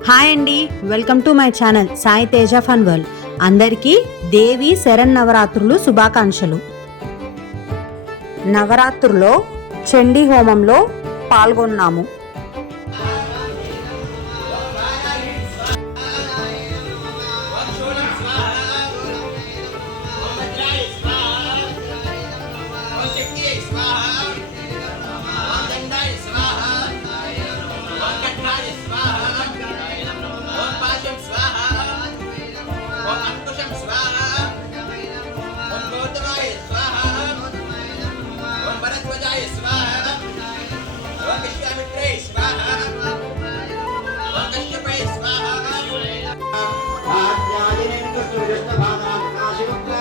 Hi అండి welcome to my channel Sai Teja fun world అందరికీ దేవి శరణ్ నవరాత్రులు శుభాకాంక్షలు నవరాత్రులో చండీ హోమంలో పాల్గొన్నాము అంటే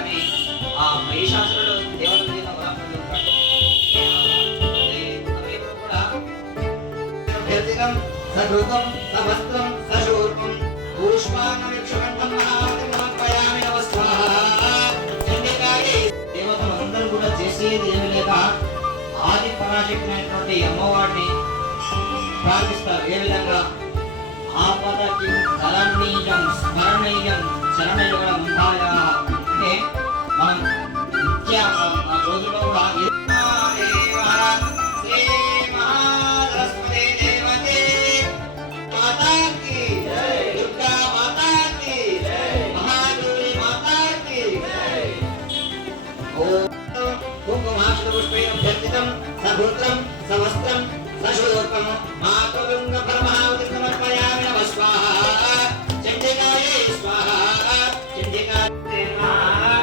కానీ ఆ మహిషాసురుడు దేవతల కింద వరం ఉంటాడు కూడా వ్యర్థితం సవస్త్రం సశూర్పం పుష్పాంగమిక్షమంతం మహావతిం సమర్పయామి నమః దేవతలందరూ కూడా చేసేది ఏమి లేక ఆది పరాశక్తి అయినటువంటి అమ్మవారిని ప్రార్థిస్తారు. ఏ విధంగా? ఆపదకి కరణీయం స్మరణీయం చరణయుగ మందాయ భర్జితం సభూత్రం సవస్త్రం సశోదకం మాతృంగ పరమావతి సమర్పయామి నమ. స్వాహ. చండికాయ స్వాహ. చండికాయే స్వాహా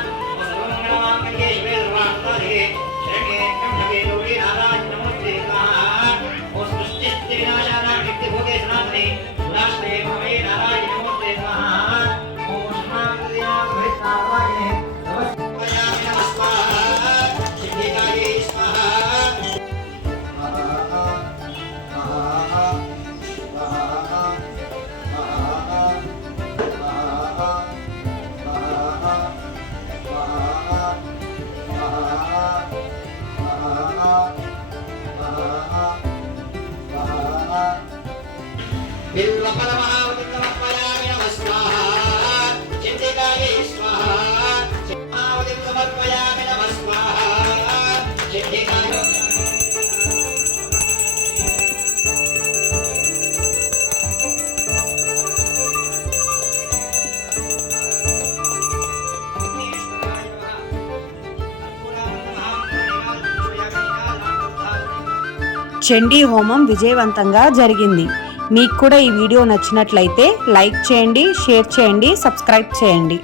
Bill Lapala Mahawa చండీ హోమం విజయవంతంగా జరిగింది. మీకు కూడా ఈ వీడియో నచ్చినట్లయితే లైక్ చేయండి షేర్ చేయండి సబ్స్క్రైబ్ చేయండి.